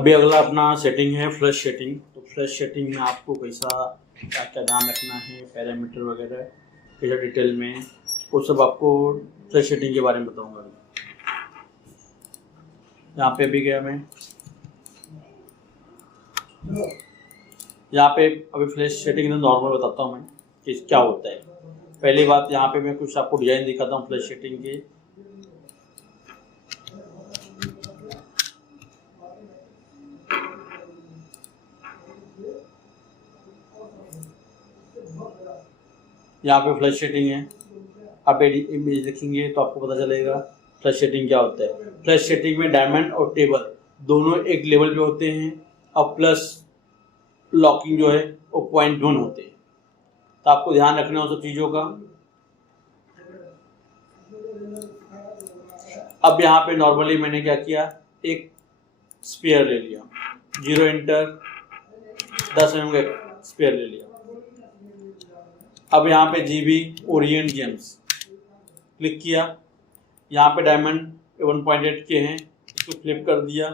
अभी अगला अपना सेटिंग है फ्लश सेटिंग। तो फ्लश सेटिंग में आपको कैसा क्या क्या ध्यान रखना है, पैरामीटर वगैरह कैसा डिटेल में, वो सब आपको फ्लश सेटिंग के बारे में बताऊंगा। यहाँ पे अभी गया मैं, यहाँ पे अभी फ्लश सेटिंग नॉर्मल बताता हूँ मैं कि क्या होता है। पहली बात, यहाँ पे मैं कुछ आपको डिज़ाइन दिखाता हूँ फ्लश सेटिंग के। यहाँ पे फ्लश सेटिंग है। आप इमेज देखेंगे तो आपको पता चलेगा फ्लश सेटिंग क्या होता है। फ्लश सेटिंग में डायमंड और टेबल दोनों एक लेवल पे होते हैं और प्लस लॉकिंग जो है वो 0.1 होते हैं। तो आपको ध्यान रखना है उन सब चीज़ों का। अब यहाँ पे नॉर्मली मैंने क्या किया, एक स्पेयर ले लिया, 0 इंटर 10 mm का स्पेयर ले लिया। अब यहाँ पे GB ओरिएंट जेम्स क्लिक किया, यहाँ पे डायमंड 1.8 के हैं, इसको फ्लिप कर दिया,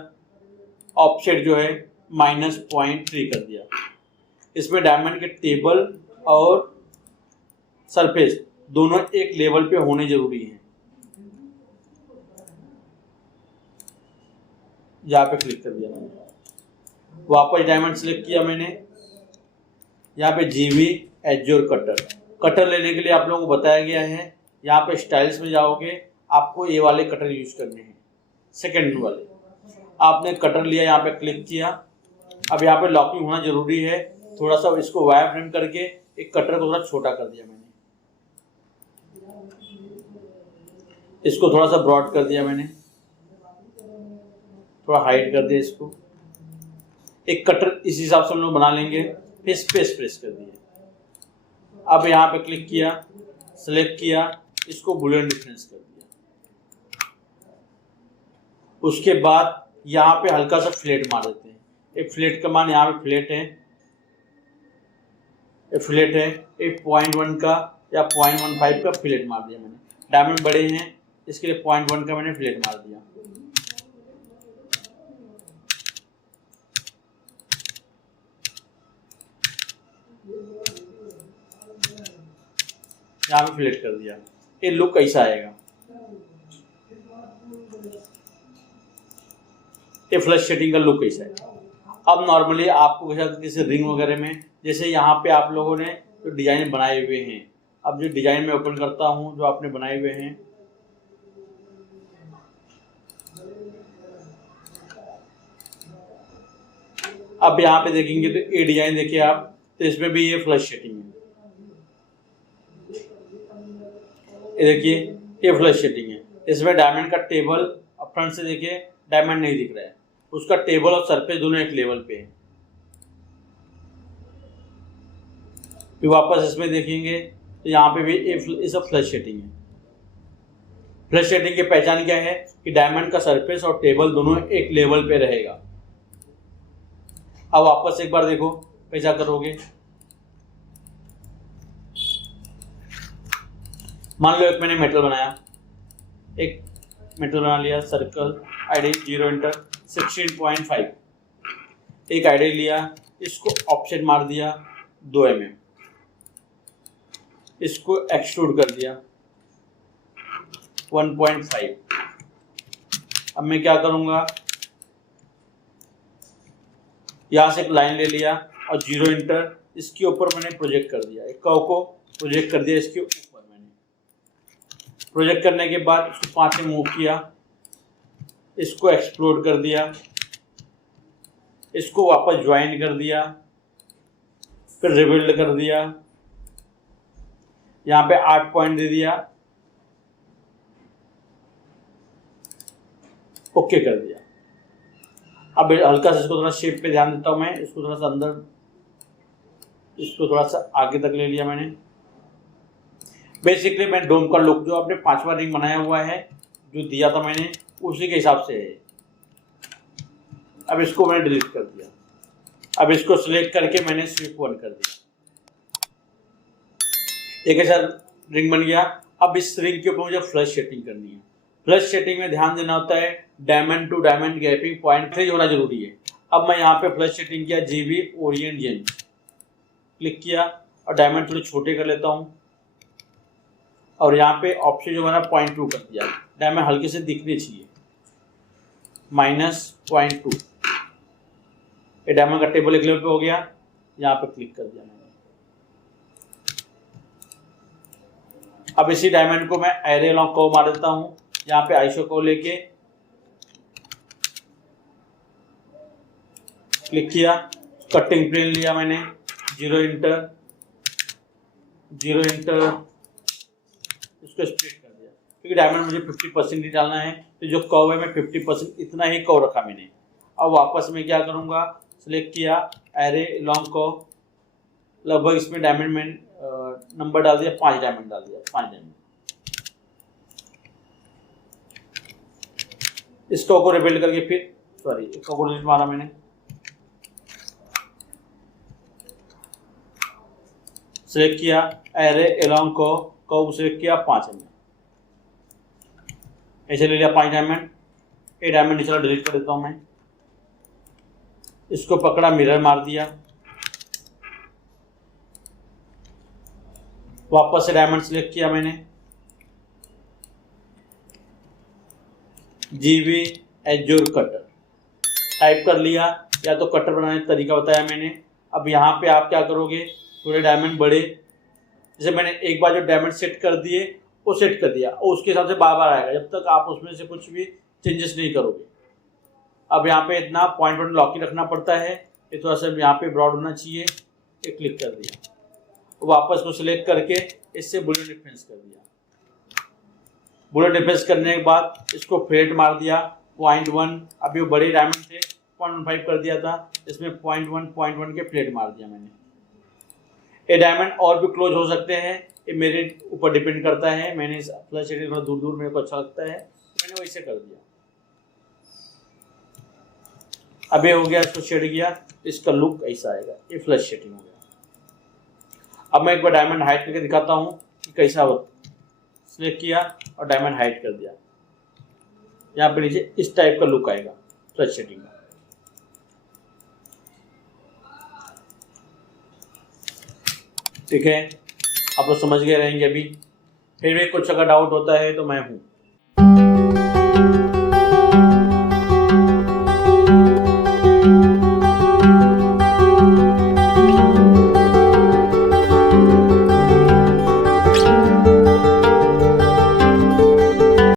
ऑफसेट जो है -0.3 कर दिया। इसमें डायमंड के टेबल और सरफेस दोनों एक लेवल पे होने जरूरी हैं। यहाँ पे क्लिक कर दिया मैंने, वापस डायमंड सेलेक्ट किया मैंने। यहाँ पे GB एज्योर कटर लेने के लिए आप लोगों को बताया गया है। यहाँ पे स्टाइल्स में जाओगे, आपको ये वाले कटर यूज करने हैं, सेकेंड वाले। आपने कटर लिया, यहाँ पे क्लिक किया। अब यहाँ पे लॉकिंग होना जरूरी है। थोड़ा सा इसको वायर फ्रेम करके एक कटर को थोड़ा छोटा कर दिया मैंने, इसको थोड़ा सा ब्रॉड कर दिया मैंने, थोड़ा हाइट कर दिया इसको। एक कटर इस हिसाब से हम लोग बना लेंगे। फिर स्पेस प्रेस कर दिया। अब यहाँ पे क्लिक किया, सेलेक्ट किया, इसको बुलेट डिफरेंस कर दिया। उसके बाद यहाँ पे हल्का सा फ्लैट मार देते हैं। एक फ्लैट का मान, यहाँ पे फ्लैट है, एक 0.1 का या 0.15 का फ्लैट मार दिया मैंने। डायमंड बड़े हैं इसके लिए 0.1 का मैंने फ्लैट मार दिया। यहाँ पे फ्लैट कर दिया। ये लुक कैसा आएगा, ये फ्लश सेटिंग का लुक कैसा है। अब नॉर्मली आपको किसी रिंग वगैरह में, जैसे यहाँ पे आप लोगों ने जो डिजाइन बनाए हुए हैं, अब जो डिजाइन में ओपन करता हूँ जो आपने बनाए हुए हैं, अब यहाँ पे देखेंगे तो ये डिजाइन देखिए आप, तो इसमें भी ये फ्लश सेटिंग है। ये देखिए ये फ्लश सेटिंग है। इसमें डायमंड का टेबल, अब फ्रंट से देखिए डायमंड नहीं दिख रहा है, उसका टेबल और सरफेस दोनों एक लेवल पे है। फिर वापस इसमें देखेंगे तो यहाँ पे भी ये सब फ्लश सेटिंग है। फ्लश सेटिंग की पहचान क्या है कि डायमंड का सरफेस और टेबल दोनों एक लेवल पे रहेगा। अब वापस एक बार देखो कैसा करोगे। मान लो एक मैंने मेटल बनाया, एक मेटल बना लिया, सर्कल, आईडी 0 इंटर 16.5। एक आईडी लिया, इसको ऑफसेट मार दिया 2 mm, इसको एक्सट्रूड कर दिया 1.5। अब मैं क्या करूँगा, यहाँ से एक लाइन ले लिया और 0 इंटर इसके ऊपर मैंने प्रोजेक्ट कर दिया, एक कर्व को प्रोजेक्ट कर दिया इसके ऊपर। प्रोजेक्ट करने के बाद इसको 5 में मूव किया, इसको एक्सप्लोड कर दिया, इसको वापस ज्वाइन कर दिया, फिर रिबिल्ड कर दिया, यहाँ पे 8 पॉइंट दे दिया, ओके कर दिया। अब हल्का सा इसको थोड़ा शेप पे ध्यान देता हूँ मैं, इसको थोड़ा सा अंदर, इसको थोड़ा सा आगे तक ले लिया मैंने। बेसिकली मैं डोम का लुक जो आपने 5वां रिंग बनाया हुआ है, जो दिया था मैंने, उसी के हिसाब से है। अब इसको मैंने डिलीट कर दिया। अब इसको सिलेक्ट करके मैंने स्वीप 1 कर दिया। एक ऐसा रिंग बन गया। अब इस रिंग के ऊपर मुझे फ्लश सेटिंग करनी है। फ्लश सेटिंग में ध्यान देना होता है, डायमंड टू डायमंड गैपिंग 0.3 होना जरूरी है। अब मैं यहाँ पे फ्लश सेटिंग किया, जीबी ओरिएंट जेन क्लिक किया और डायमंड थोड़े छोटे कर लेता हूँ और यहाँ पे ऑप्शन जो बना 0.2 कर दिया। डायमंड हल्के से दिखने चाहिए, -0.2। ये डायमंड का टेबल एक लेवल पे हो गया, यहाँ पे क्लिक कर दिया मैंने। अब इसी डायमंड को मैं एरे लॉन्ग कर्व मार देता हूँ, यहाँ पे आइसो को लेके क्लिक किया, कटिंग प्लेन लिया मैंने, जीरो इंटर इसको स्प्लिट कर दिया, क्योंकि डायमंड मुझे 50% ही डालना है, तो जो कर्व है मैं 50% इतना ही कर्व रखा मैंने। अब वापस मैं क्या करूँगा, सिलेक्ट किया एरे लॉन्ग कर्व, लगभग इसमें डायमंड में नंबर डाल दिया, 5 डायमंड डाल दिया, 5 डायमंड। इसको को रिबिल्ड करके फिर इसको डिलीट मारा मैंने, सिलेक्ट किया एरे अलोंग को सिलेक्ट किया, 5 डायमंड ऐसे ले लिया, 5 डायमंड। ये डायमंड चला डिलीट कर देता हूँ मैं, इसको पकड़ा, मिरर मार दिया, वापस से डायमंड सिलेक्ट किया मैंने, जीबी एज्योर कटर टाइप कर लिया, या तो कटर बनाने का तरीका बताया मैंने। अब यहाँ पे आप क्या करोगे, थोड़े डायमंड बड़े, जैसे मैंने एक बार जो डायमंड सेट कर दिए वो सेट कर दिया, और उसके हिसाब से बार बार आएगा जब तक आप उसमें से कुछ भी चेंजेस नहीं करोगे। अब यहाँ पे इतना पॉइंट लॉक ही रखना पड़ता है, ये थोड़ा सा यहाँ पे ब्रॉड होना चाहिए, ये क्लिक कर दिया, वापस को सिलेक्ट करके इससे बुलेट डिफरेंस कर दिया। बुलेट डिफरेंस करने के बाद इसको फेट मार दिया 0.1, अभी वो बड़े डायमंड थे 0.15 कर दिया था, इसमें 0.1 के फ्लेट मार दिया मैंने। ये डायमंड और भी क्लोज हो सकते हैं, ये मेरे ऊपर डिपेंड करता है, मैंने फ्लश शेडिंग थोड़ा दूर दूर मेरे को अच्छा लगता है, तो मैंने वैसे कर दिया। अब ये हो गया, इसको शेड किया, इसका लुक ऐसा आएगा, ये फ्लश शेडिंग हो गया। अब मैं एक बार डायमंड हाइड करके दिखाता हूँ कि कैसा हो। सिलेक्ट किया और डायमंड हाइड कर दिया, यहाँ पे नीचे इस टाइप का लुक आएगा फ्लश शेडिंग का। ठीक है, आप लोग समझ गए रहेंगे। अभी फिर भी कुछ अगर डाउट होता है तो मैं हूँ।